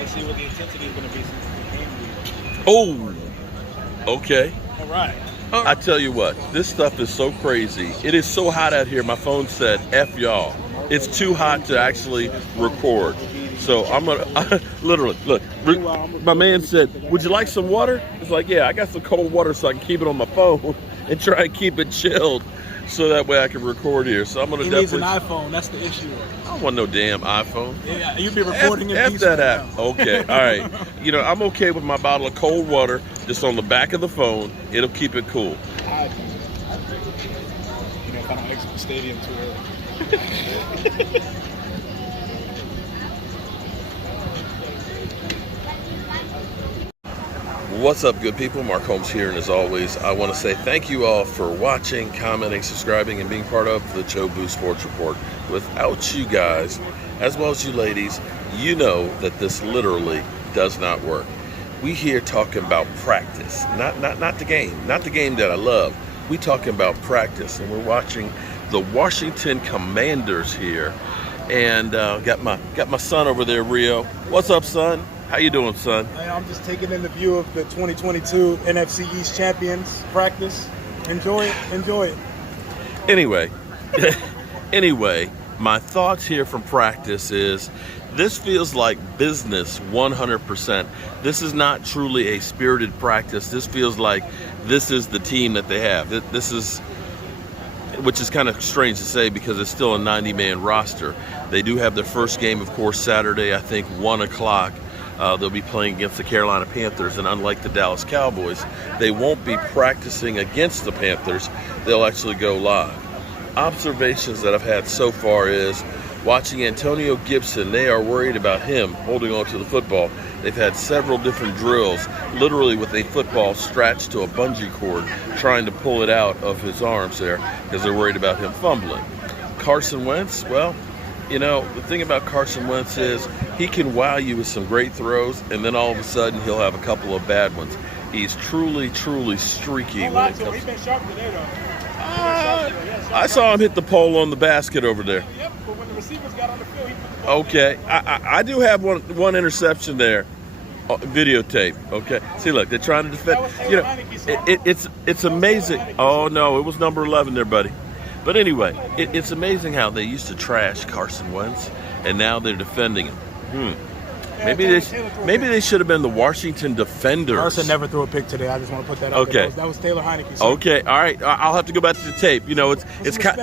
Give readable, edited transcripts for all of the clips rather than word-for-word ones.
to see what the intensity is going to be since the game lead. Oh, okay. All right. I tell you what, this stuff is so crazy. It is so hot out here. My phone said, F y'all. It's too hot to actually record. So I'm going to, literally, look, my man said, would you like some water? It's like, yeah, I got some cold water so I can keep it on my phone and try and keep it chilled so that way I can record here. So I'm going to He needs an iPhone. That's the issue. I don't want no damn iPhone. Yeah, you'll be recording F in that app. Okay, all right. You know, I'm okay with my bottle of cold water just on the back of the phone. It'll keep it cool. You know, if I don't exit the stadium too early. What's up, good people? Mark Holmes here, and as always, I want to say thank you all for watching, commenting, subscribing, and being part of the Chobu Sports Report. Without you guys, as well as you ladies, you know that this literally does not work. We here talking about practice, not the game, not the game that I love. We talking about practice, and we're watching the Washington Commanders here, and got my son over there, Rio. What's up, son? How you doing, son? Hey, I'm just taking in the view of the 2022 NFC East champions practice. Enjoy it. Enjoy it. Anyway, my thoughts here from practice is this feels like business 100%. This is not truly a spirited practice. This feels like this is the team that they have. This is, which is kind of strange to say because it's still a 90-man roster. They do have their first game, of course, Saturday, I think 1 o'clock. They'll be playing against the Carolina Panthers, and unlike the Dallas Cowboys, they won't be practicing against the Panthers. They'll actually go live. Observations that I've had so far is watching Antonio Gibson. They are worried about him holding on to the football. They've had several different drills, literally with a football stretched to a bungee cord, trying to pull it out of his arms there because they're worried about him fumbling. Carson Wentz, well, you know, the thing about Carson Wentz is he can wow you with some great throws, and then all of a sudden he'll have a couple of bad ones. He's truly, truly streaky when it comes. He's been sharp today, though. I saw him hit the pole on the basket over there. Yep, but when the receivers got on the field, he put the ball Okay, I do have one interception there, videotape. Okay, see, look, they're trying to defend. You know, it's amazing. Oh no, it was number 11 there, buddy. But anyway, it's amazing how they used to trash Carson Wentz, and now they're defending him. Maybe they should have been the Washington Defenders. Carson never threw a pick today. I just want to put that out there. That was Taylor Heineke. So. Okay, all right. I'll have to go back to the tape. You know, it's kind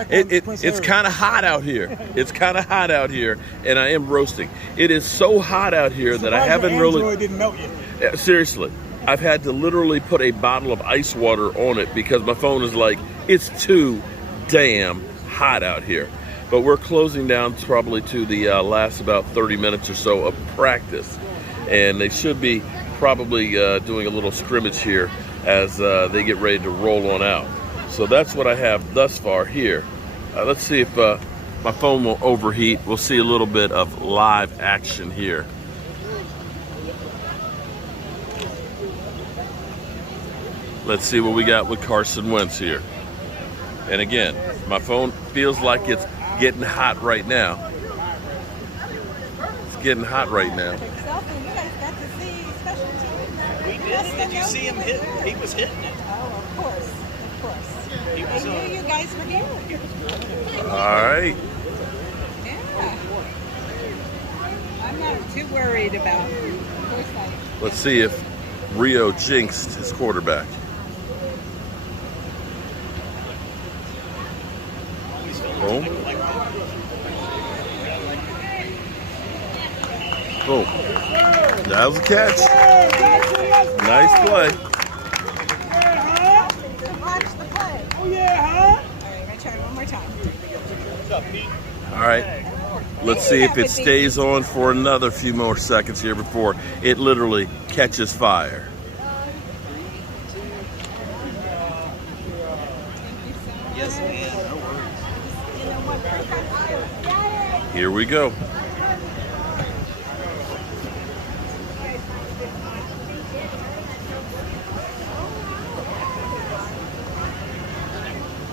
of hot out here. It's kind of hot out here, and I am roasting. It is so hot out here that I haven't really. Didn't melt yet. Seriously, I've had to literally put a bottle of ice water on it because my phone is like, it's too damn hot out here. But we're closing down probably to the last about 30 minutes or so of practice, and they should be probably doing a little scrimmage here as they get ready to roll on out. So that's what I have thus far here. Let's see if my phone will overheat. We'll see a little bit of live action here. Let's see what we got with Carson Wentz here. And again, my phone feels like it's getting hot right now. It's getting hot right now. You guys got to see special teams. We did. Did you see him hit? He was hitting it. Oh, of course. I knew you guys were here. All right. Yeah. I'm not too worried about foresight. Let's see if Rio jinxed his quarterback. Boom. Boom. That was a catch. Nice play. Watch the play. Oh, yeah, huh? All right, I'm going to try one more time. What's up, Pete? All right. Let's see if it stays on for another few more seconds here before it literally catches fire. Yes, man. Here we go.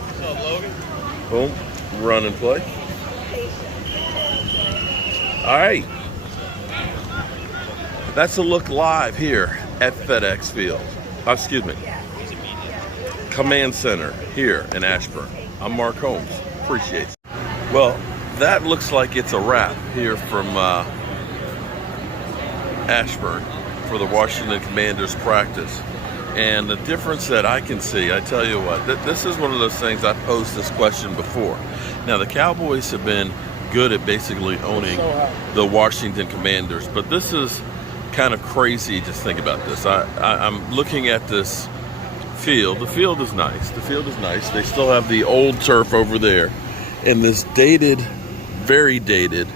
What's up, Logan? Boom. Run and play. All right. That's a look live here at FedEx Field. Excuse me. Command Center here in Ashburn. I'm Mark Holmes. Appreciate it. Well, that looks like it's a wrap here from Ashburn for the Washington Commanders practice. And the difference that I can see, I tell you what, this is one of those things. I've posed this question before. Now, the Cowboys have been good at basically owning the Washington Commanders, but this is kind of crazy. Just think about this. I'm looking at this field. The field is nice. The field is nice. They still have the old turf over there and this dated, very dated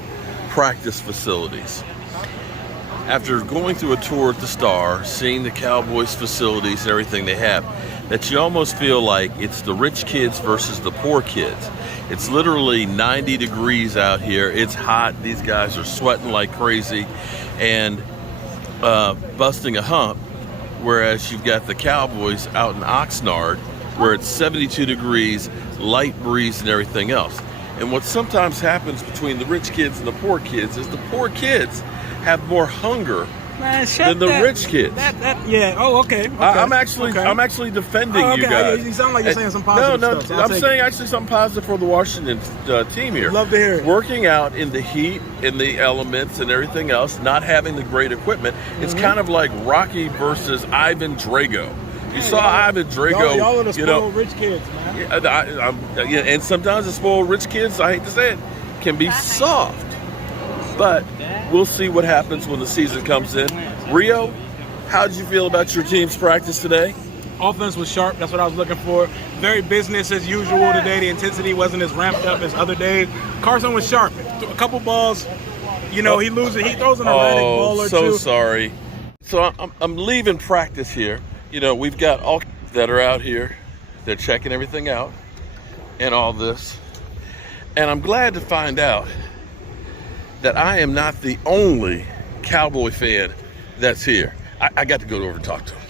practice facilities. After going through a tour at the Star, seeing the Cowboys facilities and everything they have, that you almost feel like it's the rich kids versus the poor kids. It's literally 90 degrees out here. It's hot. These guys are sweating like crazy and busting a hump, whereas you've got the Cowboys out in Oxnard where it's 72 degrees, light breeze and everything else. And what sometimes happens between the rich kids and the poor kids is the poor kids have more hunger than the rich kids. Yeah. Oh, okay. I'm actually defending you guys. You sound like you're saying some positive stuff. So I'm saying actually something positive for the Washington team here. Love to hear it. Working out in the heat, in the elements, and everything else, not having the great equipment. It's kind of like Rocky versus Ivan Drago. You saw Ivan Drago. Y'all are the spoiled rich kids, man. And sometimes the spoiled rich kids, I hate to say it, can be soft. But we'll see what happens when the season comes in. Rio, how did you feel about your team's practice today? Offense was sharp. That's what I was looking for. Very business as usual today. The intensity wasn't as ramped up as other days. Carson was sharp. A couple balls, he loses. He throws an erratic ball or two. Oh, so sorry. So I'm leaving practice here. We've got all that are out here. They're checking everything out and all this. And I'm glad to find out that I am not the only Cowboy fan that's here. I got to go over and talk to him.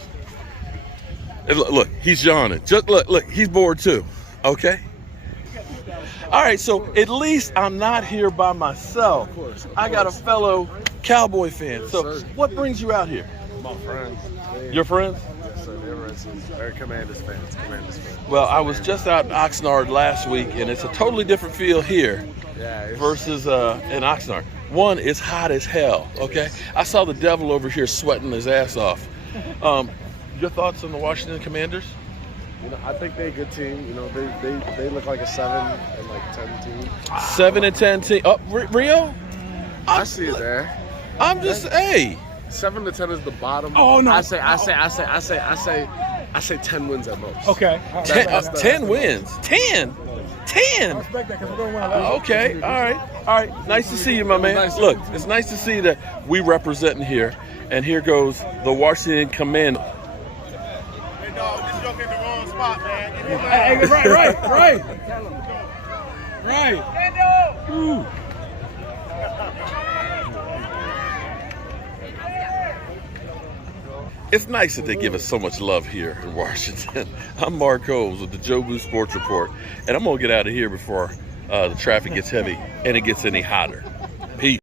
And look, he's yawning. Just look, he's bored too. Okay? All right, so at least I'm not here by myself. I got a fellow Cowboy fan. So what brings you out here? My friends. Your friends? Yes, sir. They're Commanders fans. Well, I was just out in Oxnard last week, and it's a totally different feel here versus in Oxnard. One, it's hot as hell, okay? I saw the devil over here sweating his ass off. Your thoughts on the Washington Commanders? I think they're a good team. They look like a 7 and 10 team. 7 and 10 team. Oh, Rio? I see it there. I'm just, hey. 7 to 10 is the bottom. Oh no! I say 10 wins at most. Okay. 10 wins. 10. I respect that because we're going to win. Okay. All right. Nice to see you, my man. Look, it's nice to see that we representing here. And here goes the Washington Commanders. Hey, dog, this joke in the wrong spot, man. Hey, right. Ooh. It's nice that they give us so much love here in Washington. I'm Mark Holmes with the Joe Blue Sports Report, and I'm going to get out of here before the traffic gets heavy and it gets any hotter. Peace.